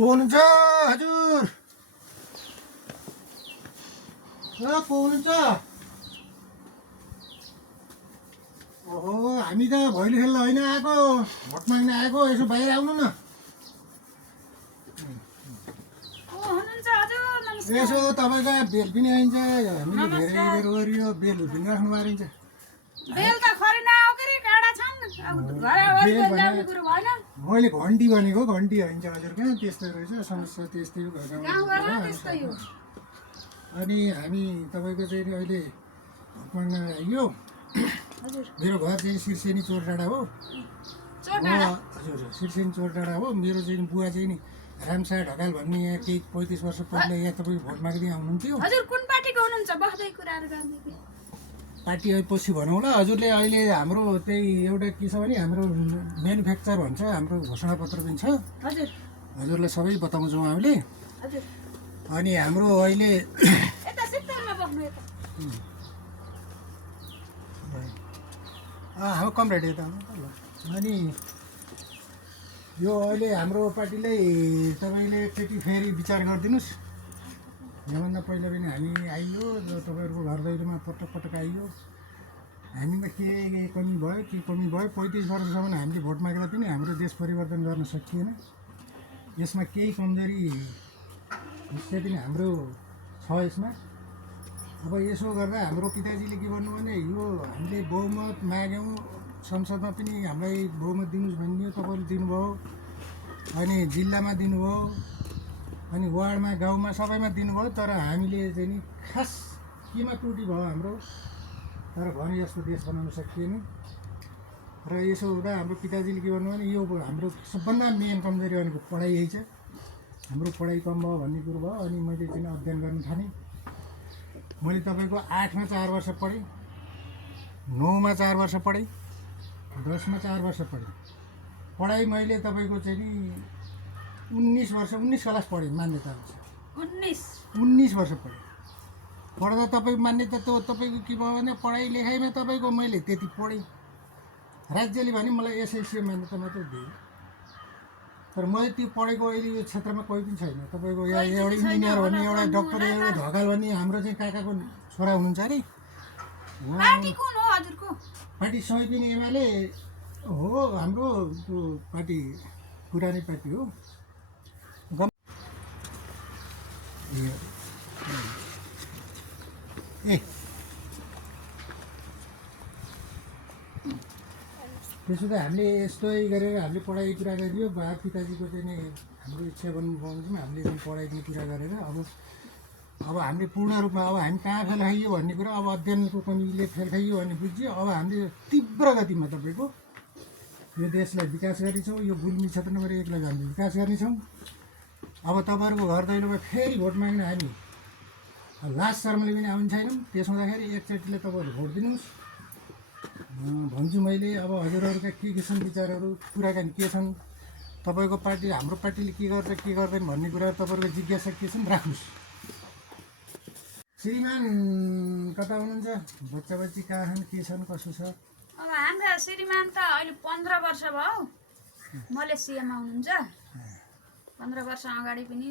को हुनुहुन्छ हजुर? को हुनुहुन्छ? ओहो, हामी त भैलो खेल्न होइन आएको, भोट माग्न आएको। यसो बाहिर आउनु न। यसो तपाईँको बेल पनि आइन्छ। हामीले धेरै बेर गरियो, बेलहरू पनि राख्नु पारिन्छ। मैले घन्टी भनेको, घन्टी होइन हजुर। कहाँ त्यस्तो रहेछ समस्या, त्यस्तै हो। अनि हामी तपाईँको चाहिँ अहिले भोट माग्न आइयो। मेरो घर चाहिँ सिर्सेनी चोर डाँडा हो। हजुर, सिर्सेनी चोर डाँडा हो। मेरो चाहिँ बुवा चाहिँ नि रामशाह ढकाल भन्ने यहाँ केही 35 वर्ष पहिला यहाँ तपाईँ भोट माग्दै आउनुहुन्थ्यो। हजुर कुन पार्टीको हुनुहुन्छ? बस्दै कुराहरू गर्दै पार्टी पछि भनौँ ल। हजुरले अहिले हाम्रो त्यही एउटा के छ भने हाम्रो म्यानुफ्याक्चर भन्छ, हाम्रो घोषणापत्र पनि छ। हजुर, हजुरलाई सबै बताउँछौँ हामीले। हजुर। अनि हाम्रो अहिले यता सित्तैमा बस्नु यता। हाम्रो कमरेड यता ल। अनि यो अहिले हाम्रो पार्टीलाई तपाईँले एकचोटि फेरि विचार गरिदिनुहोस्। योभन्दा पहिला पनि हामी आइयो, तपाईँहरूको घर दैलोमा पटक पटक आइयो। हामीमा के कमी भयो, के कमी भयो? 35 वर्षसम्म हामीले भोट माग्दा पनि हाम्रो देश परिवर्तन गर्न सकिएन। यसमा केही कमजोरी हिस्सा पनि हाम्रो छ यसमा। अब यसो गर्दा हाम्रो पिताजीले के भन्नु भने, यो हामीले बहुमत माग्यौँ, संसदमा पनि हामीलाई बहुमत दिनुहोस् भनिदियो, तपाईँले दिनुभयो। अनि जिल्लामा दिनुभयो, अनि वार्डमा, गाउँमा, सबैमा दिनुभयो। तर हामीले चाहिँ नि खास केमा त्रुटि भयो हाम्रो, तर भने जस्तो देश बनाउन सकिएन। र यसो हुँदा हाम्रो पिताजीले के भन्नु भने, यो हाम्रो सबभन्दा मेन कमजोरी भनेको पढाइ यही छ। हाम्रो पढाइ कम भयो भन्ने कुरो भयो। अनि मैले चाहिँ अध्ययन गर्न थालेँ। मैले तपाईँको 8मा 4 वर्ष पढेँ, 9मा 4 वर्ष पढेँ, 10मा 4 वर्ष पढेँ। पढाइ मैले तपाईँको चाहिँ नि 19 क्लास पढेँ मान्यता अनुसार। 19 वर्ष पढेँ। पढ्दा तपाईँको मान्यता त तपाईँको के भयो भने, पढाइ लेखाइमा तपाईँको मैले त्यति पढेँ। राज्यले भने मलाई एसएससी मान्यता मात्रै दियो। तर मैले त्यो पढेको अहिले यो क्षेत्रमा कोही पनि छैन। तपाईँको यहाँ एउटा इन्जिनियर भन्ने, एउटा डक्टर, एउटा ढकाल भन्ने हाम्रो चाहिँ काकाको छोरा हुनुहुन्छ अरे। पार्टी कुन हो हजुरको? पार्टी पनि एमाले हो। हाम्रो त्यो पार्टी पुरानै पार्टी हो। त्यसो त हामीले यस्तै गरेर हामीले पढाइ पुरा गरियो। बा पिताजीको चाहिँ नि हाम्रो इच्छा बन्नु पाउँछौँ। हामीले चाहिँ पढाइ पनि पुरा गरेर अब हामीले पूर्ण रूपमा अब हामी कहाँ फेल खाइयो भन्ने कुरा, अब अध्ययनको कमीले फेल खाइयो भन्ने बुझ्यो। अब हामीले तीव्र गतिमा तपाईँको यो देशलाई विकास गर्नेछौँ। यो गुल्मी क्षेत्र नम्बर 1 लाई हामीले विकास गर्नेछौँ। अब तपाईँहरूको घर दैलोमा फेरि भोट माग्न हामी लास्ट टर्मले पनि आउने छैनौँ। त्यसो हुँदाखेरि एकचोटिले तपाईँहरू भोट दिनुहोस् भन्छु मैले। अब हजुरहरूका के छन् विचारहरू, कुराकानी के छन्, तपाईँको पार्टी, हाम्रो पार्टीले के गर्छ के गर्दैन भन्ने कुरा तपाईँहरूको जिज्ञासा के छन् राख्नुहोस्। श्रीमान कता हुनुहुन्छ? बच्चा बच्ची कहाँ छन्, के छन्, कसो छ? अब हाम्रो श्रीमान त अहिले 15 वर्ष भयो मलेसियामा हुनुहुन्छ। 15 वर्ष अगाडि पनि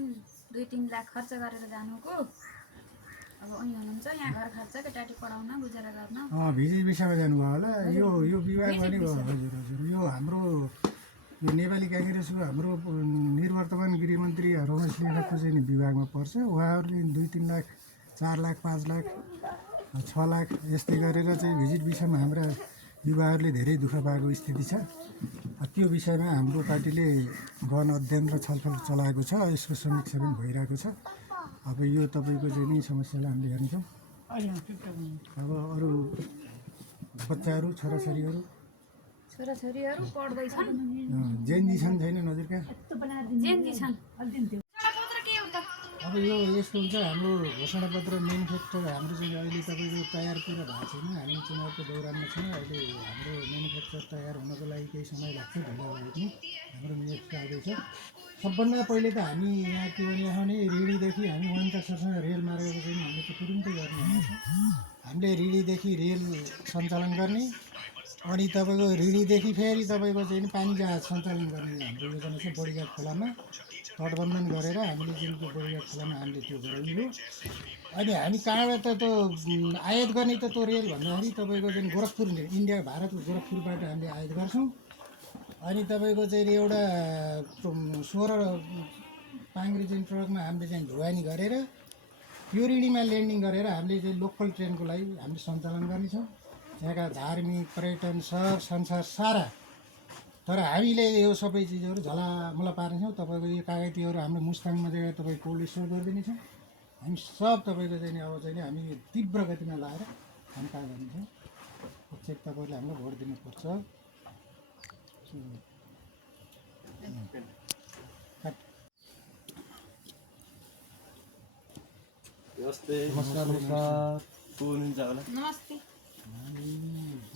2-3 लाख खर्च गरेर जानुको। अब उही हुनुहुन्छ यहाँ घर खर्च, केटाटी पढाउन, गुजारा गर्न। भिजिट विषयमा जानुभयो होला। यो विभाग भने हजुर हजुर यो हाम्रो यो नेपाली काङ्ग्रेसको हाम्रो निर्वर्तमान गृहमन्त्री रमेश लेखकको चाहिँ नि विभागमा पर्छ। उहाँहरूले 2-3 लाख, 4 लाख, 5 लाख, 6 लाख यस्तै गरेर चाहिँ भिजिट विषयमा हाम्रा युवाहरूले धेरै दुःख पाएको स्थिति छ। त्यो विषयमा हाम्रो पार्टीले गहन अध्ययन र छलफल चलाएको छ। यसको समीक्षा पनि भइरहेको छ। अब यो तपाईँको चाहिँ नि समस्यालाई हामीले हेर्छौँ। अब अरू बच्चाहरू, छोराछोरीहरू पढ्दैछन्। जेन्जी छन् छैनन् हजुर? कहाँ जेन्जी छन्। अब यो यस्तो हुन्छ, हाम्रो घोषणापत्र म्यानुफ्याक्चर हाम्रो चाहिँ अहिले तपाईँको तयार पुरा भएको छैन। हामी चुनावको दौरानमा छौँ। अहिले हाम्रो म्यानुफ्याक्चर तयार हुनको लागि केही समय लाग्छ, ढिलो भयो पनि। हाम्रो नेक्स्ट आउँदैछ। सबभन्दा पहिले त हामी यहाँ के भने रिडीदेखि हामी वनटक्ससँग रेल मार्गको चाहिँ हामीले त तुरुन्तै गर्ने भनेको छ। हामीले रिडीदेखि रेल सञ्चालन गर्ने, अनि तपाईँको रिडीदेखि फेरि तपाईँको चाहिँ पानी जहाज सञ्चालन गर्ने हाम्रो योजना छ बडीघाट खोलामा। गठबन्धन गरेर हामीले जुन त्यो गोलीघाट खोलामा हामीले त्यो गराइयो। अनि हामी कहाँबाट त्यो आयात गर्ने त त्यो रेल भन्दाखेरि तपाईँको जुन गोरखपुर इन्डिया भारतको गोरखपुरबाट हामीले आयात गर्छौँ। अनि तपाईँको चाहिँ एउटा 16 पाङ्ग्री चाहिँ ट्रकमा हामीले चाहिँ ढुवानी गरेर प्युरिडीमा ल्यान्डिङ गरेर हामीले चाहिँ लोकल ट्रेनको लागि हामीले सञ्चालन गर्नेछौँ। यहाँका धार्मिक पर्यटन सब संसार सारा। तर हामीले यो सबै चिजहरू झलामुला पार्नेछौँ। तपाईँको यो कागतीहरू हाम्रो मुस्ताङमा चाहिँ तपाईँ कोल्ड स्टोर गरिदिनेछौँ। हामी सब तपाईँको चाहिँ अब चाहिँ हामी तीव्र गतिमा लाएर हामी काम गर्नेछौँ। चेक तपाईँले हामीलाई भोट दिनुपर्छ। नमस्ते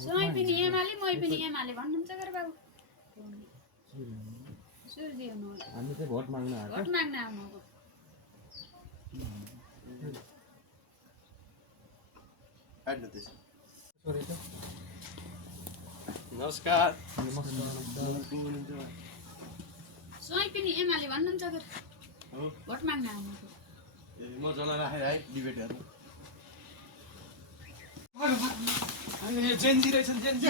समय पनि एमाले मै पनि एमाले भन्नुहुन्छ गरे बाबु सूर्य हामी चाहिँ भोट माग्न आएको। भोट माग्न आउनु नमस्कार। समय पनि एमाले भन्नुहुन्छ गरे भोट माग्न आउनु म जना राखेर है डिबेट हेर्नु। जेन्जी रहेछन् जेन्जी।